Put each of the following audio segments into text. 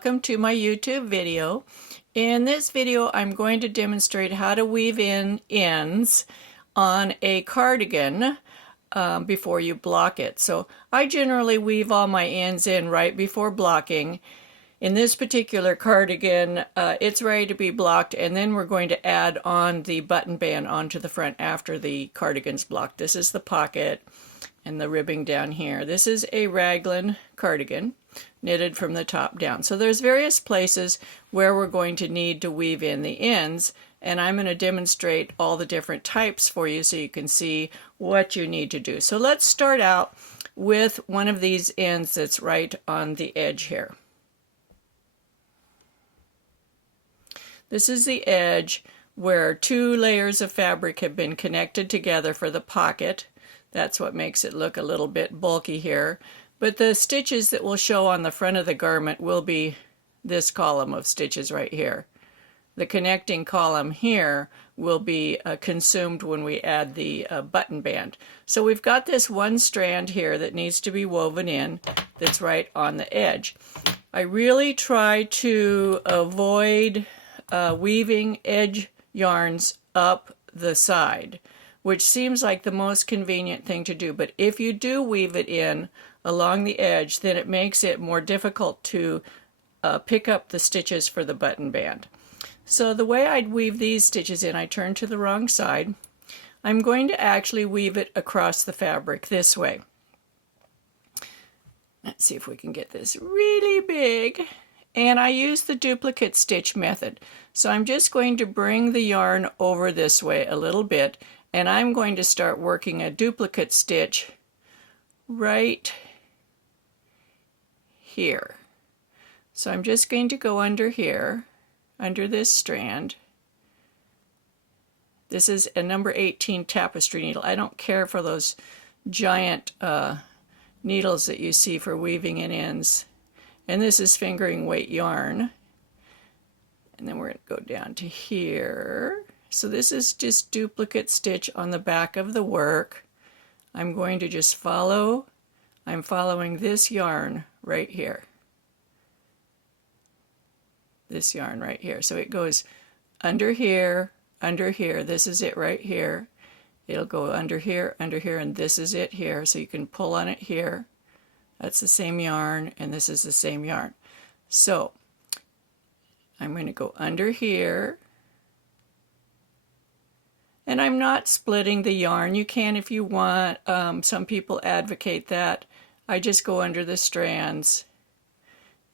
welcome to my YouTube video. In this video I'm going to demonstrate how to weave in ends on a cardigan before you block it. So I generally weave all my ends in right before blocking. In this particular cardigan, it's ready to be blocked, and then we're going to add on the button band onto the front after the cardigan's blocked. This is the pocket and the ribbing down here. This is a raglan cardigan, knitted from the top down. So there's various places where we're going to need to weave in the ends, and I'm going to demonstrate all the different types for you so you can see what you need to do. So let's start out with one of these ends that's right on the edge here. This is the edge where two layers of fabric have been connected together for the pocket. That's what makes it look a little bit bulky here. But the stitches that will show on the front of the garment will be this column of stitches right here. The connecting column here will be consumed when we add the button band. So we've got this one strand here that needs to be woven in that's right on the edge. I really try to avoid weaving edge yarns up the side, which seems like the most convenient thing to do. But if you do weave it in along the edge, then it makes it more difficult to pick up the stitches for the button band. So the way I'd weave these stitches in, I turn to the wrong side. I'm going to actually weave it across the fabric this way. Let's see if we can get this really big. And I use the duplicate stitch method. So I'm just going to bring the yarn over this way a little bit, and I'm going to start working a duplicate stitch right here. So I'm just going to go under here, under this strand. This is a number 18 tapestry needle. I don't care for those giant needles that you see for weaving in ends. And this is fingering weight yarn. And then we're going to go down to here. So this is just duplicate stitch on the back of the work. I'm going to just follow. I'm following this yarn right here. This yarn right here. So it goes under here, under here. This is it right here. It'll go under here, and this is it here. So you can pull on it here. That's the same yarn, and this is the same yarn. So I'm going to go under here, and I'm not splitting the yarn. You can if you want. Some people advocate that. I just go under the strands.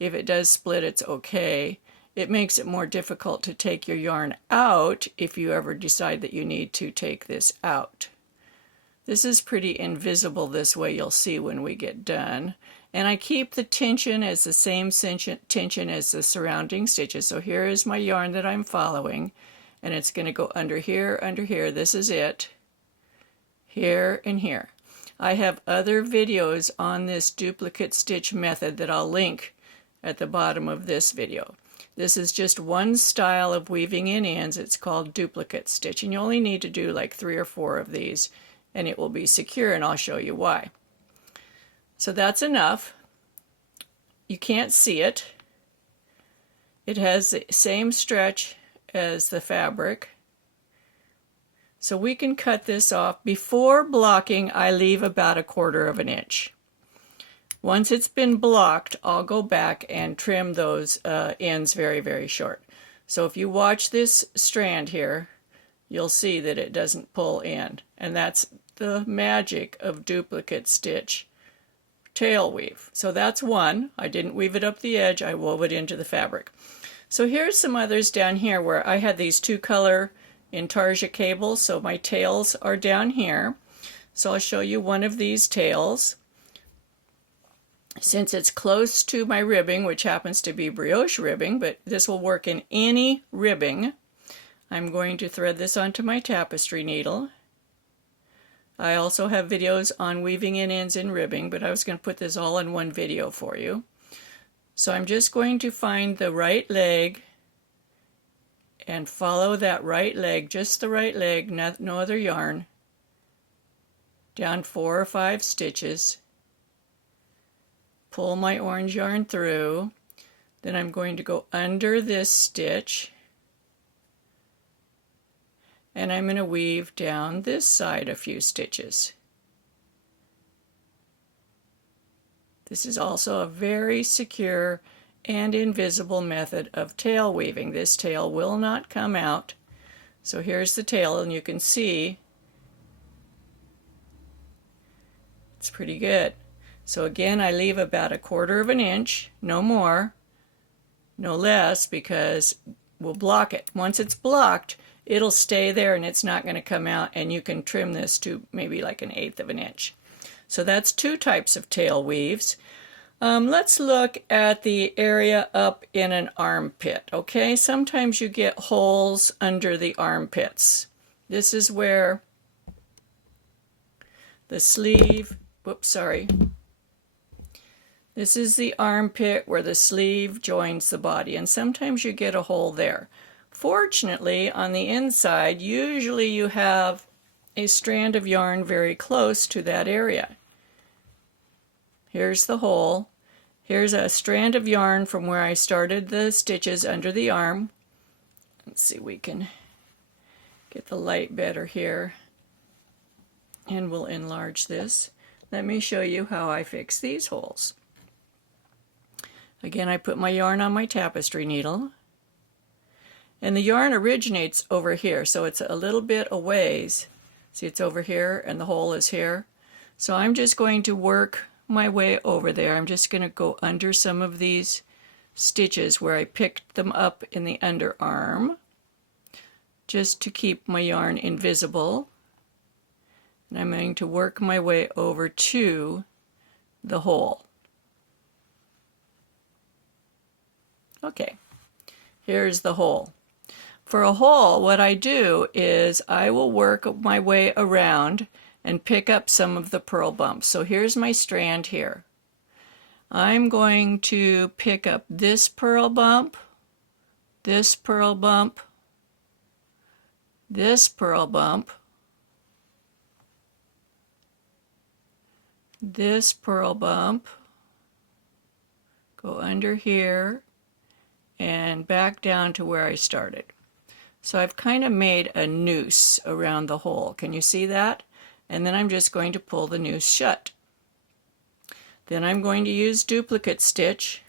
If it does split, it's okay. It makes it more difficult to take your yarn out if you ever decide that you need to take this out. This is pretty invisible this way, you'll see when we get done. And I keep the tension as the same tension as the surrounding stitches. So here is my yarn that I'm following, and it's going to go under here, this is it, here and here. I have other videos on this duplicate stitch method that I'll link at the bottom of this video. This is just one style of weaving in ends. It's called duplicate stitch, and you only need to do like 3 or 4 of these, and it will be secure, and I'll show you why. So that's enough. You can't see it. It has the same stretch as the fabric. So we can cut this off. Before blocking, I leave about 1/4 of an inch. Once it's been blocked, I'll go back and trim those ends very, very short. So if you watch this strand here, you'll see that it doesn't pull in, and that's the magic of duplicate stitch tail weave. So that's one. I didn't weave it up the edge, I wove it into the fabric. So here's some others down here where I had these 2-color intarsia cables, so my tails are down here. So I'll show you one of these tails. Since it's close to my ribbing, which happens to be brioche ribbing, but this will work in any ribbing, I'm going to thread this onto my tapestry needle. I also have videos on weaving in ends in ribbing, but I was going to put this all in one video for you. So I'm just going to find the right leg and follow that right leg, just the right leg, no other yarn, down 4 or 5 stitches. Pull my orange yarn through. Then I'm going to go under this stitch, and I'm going to weave down this side a few stitches. This is also a very secure and invisible method of tail weaving. This tail will not come out. So here's the tail, and you can see it's pretty good. So again, I leave about 1/4 of an inch, no more, no less, because we'll block it. Once it's blocked, it'll stay there and it's not going to come out, and you can trim this to maybe like 1/8 of an inch. So that's 2 types of tail weaves. Let's look at the area up in an armpit, okay? Sometimes you get holes under the armpits. This is where the sleeve, whoops, sorry. This is the armpit where the sleeve joins the body, and sometimes you get a hole there. Fortunately, on the inside, usually you have a strand of yarn very close to that area. Here's the hole. Here's a strand of yarn from where I started the stitches under the arm. Let's see, we can get the light better here, and we'll enlarge this. Let me show you how I fix these holes. Again, I put my yarn on my tapestry needle, and the yarn originates over here, so it's a little bit a ways. See, it's over here and the hole is here. So I'm just going to work my way over there. I'm just going to go under some of these stitches where I picked them up in the underarm, just to keep my yarn invisible. And I'm going to work my way over to the hole. Okay, here's the hole. For a hole, what I do is I will work my way around and pick up some of the purl bumps. So here's my strand here. I'm going to pick up this purl bump, this purl bump, this purl bump, this purl bump, go under here, and back down to where I started. So I've kind of made a noose around the hole. Can you see that? And then I'm just going to pull the noose shut. Then I'm going to use duplicate stitch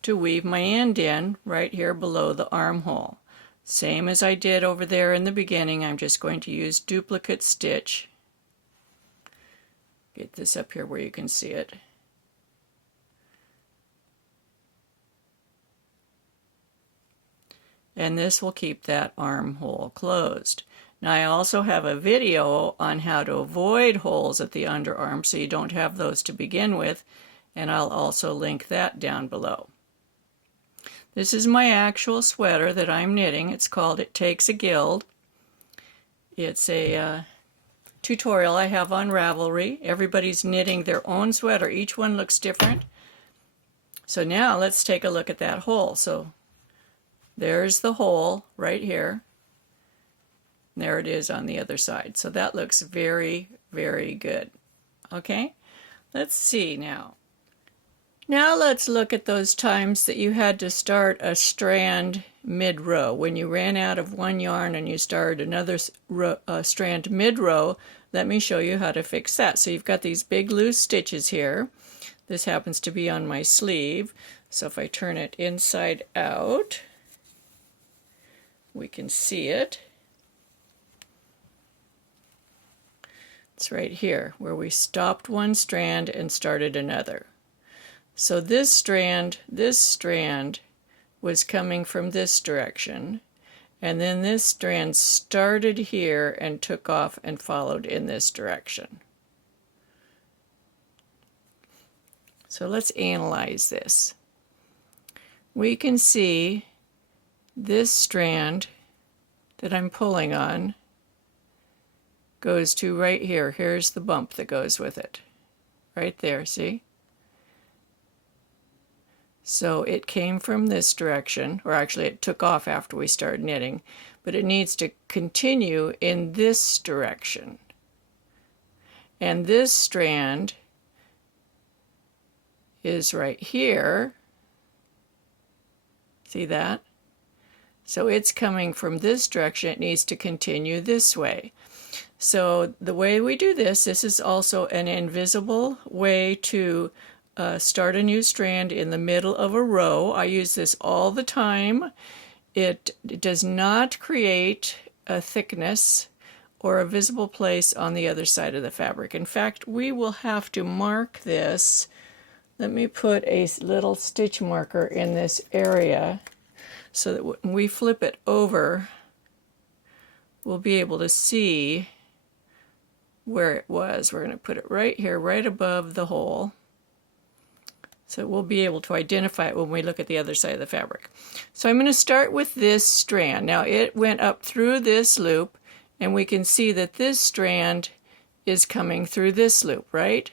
to weave my end in right here below the armhole. Same as I did over there in the beginning, I'm just going to use duplicate stitch. Get this up here where you can see it. And this will keep that armhole closed. Now I also have a video on how to avoid holes at the underarm so you don't have those to begin with, and I'll also link that down below. This is my actual sweater that I'm knitting. It's called It Takes a Guild. It's a tutorial I have on Ravelry. Everybody's knitting their own sweater. Each one looks different. So now let's take a look at that hole. So there's the hole right here. There it is on the other side. So that looks very, very good. Okay, let's see now. Now let's look at those times that you had to start a strand mid-row. When you ran out of one yarn and you started another strand mid-row, let me show you how to fix that. So you've got these big loose stitches here. This happens to be on my sleeve. So if I turn it inside out, we can see it. It's right here where we stopped one strand and started another. So this strand was coming from this direction, and then this strand started here and took off and followed in this direction. So let's analyze this. We can see this strand that I'm pulling on goes to right here. Here's the bump that goes with it. Right there, see? So it came from this direction, or actually it took off after we started knitting, but it needs to continue in this direction. And this strand is right here, See that? So it's coming from this direction. It needs to continue this way. So the way we do this is also an invisible way to start a new strand in the middle of a row. I use this all the time. It does not create a thickness or a visible place on the other side of the fabric. In fact, we will have to mark this. Let me put a little stitch marker in this area so that when we flip it over, we'll be able to see where it was. We're going to put it right here, right above the hole. So we'll be able to identify it when we look at the other side of the fabric. So I'm going to start with this strand. Now it went up through this loop, and we can see that this strand is coming through this loop, right?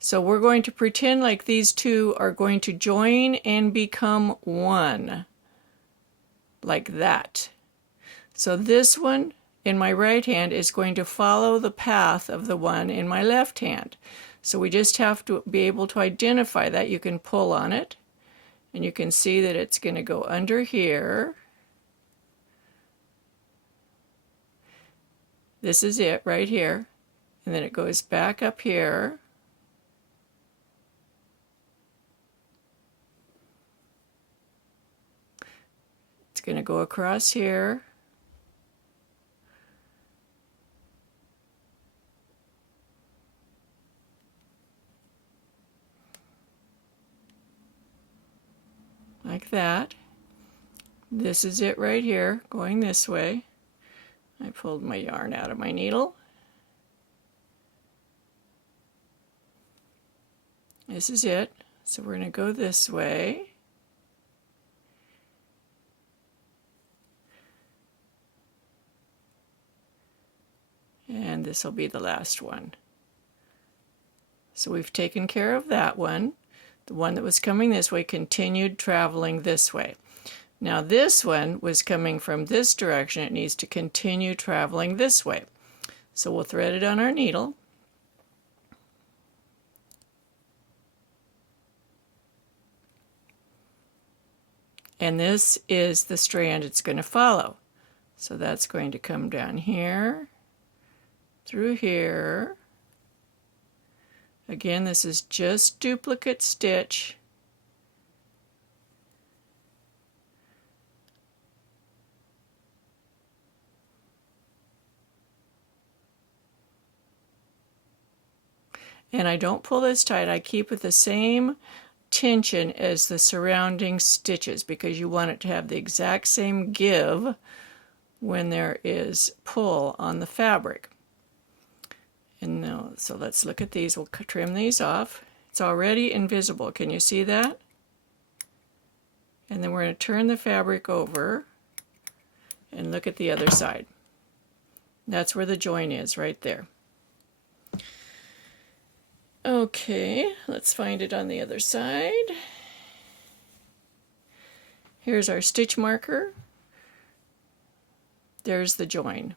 So we're going to pretend like these two are going to join and become one, like that. So this one in my right hand is going to follow the path of the one in my left hand. So we just have to be able to identify that. You can pull on it, and you can see that it's going to go under here. This is it right here. And then it goes back up here. It's going to go across here. Like that. This is it right here, going this way. I pulled my yarn out of my needle. This is it. So we're going to go this way. And this will be the last one. So we've taken care of that one. The one that was coming this way continued traveling this way. Now this one was coming from this direction. It needs to continue traveling this way. So we'll thread it on our needle. And this is the strand it's going to follow. So that's going to come down here, through here. Again, this is just duplicate stitch. And I don't pull this tight. I keep it the same tension as the surrounding stitches because you want it to have the exact same give when there is pull on the fabric. And now, so let's look at these. We'll trim these off. It's already invisible. Can you see that? And then we're going to turn the fabric over and look at the other side. That's where the join is, right there. Okay, let's find it on the other side. Here's our stitch marker. There's the join.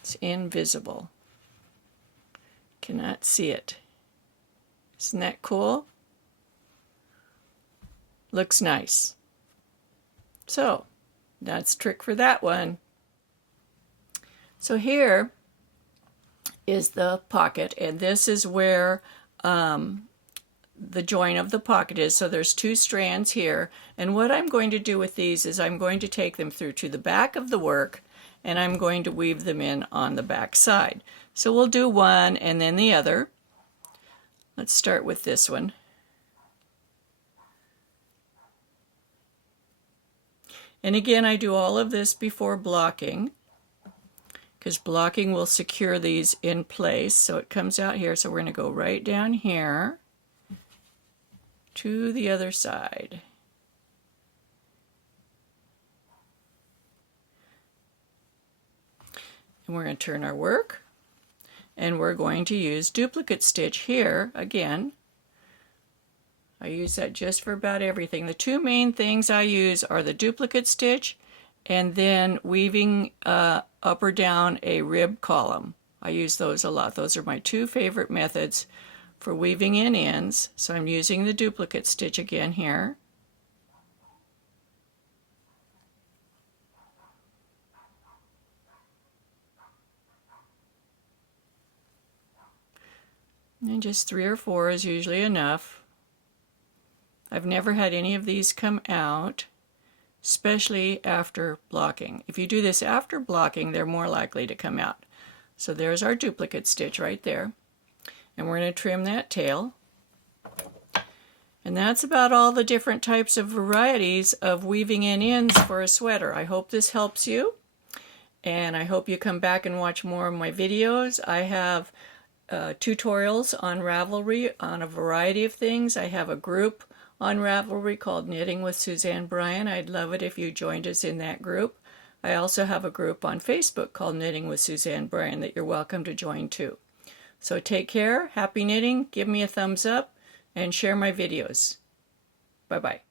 It's invisible. Cannot see it. Isn't that cool? Looks nice. So, that's trick for that one. So here is the pocket, and this is where the join of the pocket is. So there's two strands here, and what I'm going to do with these is I'm going to take them through to the back of the work, and I'm going to weave them in on the back side. So we'll do one and then the other. Let's start with this one. And again, I do all of this before blocking, because blocking will secure these in place. So it comes out here, so we're going to go right down here to the other side. And we're going to turn our work, and we're going to use duplicate stitch here again. I use that just for about everything. The two main things I use are the duplicate stitch and then weaving up or down a rib column. I use those a lot. Those are my two favorite methods for weaving in ends. So I'm using the duplicate stitch again here. And just 3 or 4 is usually enough. I've never had any of these come out, especially after blocking. If you do this after blocking, they're more likely to come out. So there's our duplicate stitch right there. And we're going to trim that tail. And that's about all the different types of varieties of weaving in ends for a sweater. I hope this helps you. And I hope you come back and watch more of my videos. I have tutorials on Ravelry on a variety of things. I have a group on Ravelry called Knitting with Suzanne Bryan. I'd love it if you joined us in that group. I also have a group on Facebook called Knitting with Suzanne Bryan that you're welcome to join too. So take care, happy knitting, give me a thumbs up, and share my videos. Bye-bye.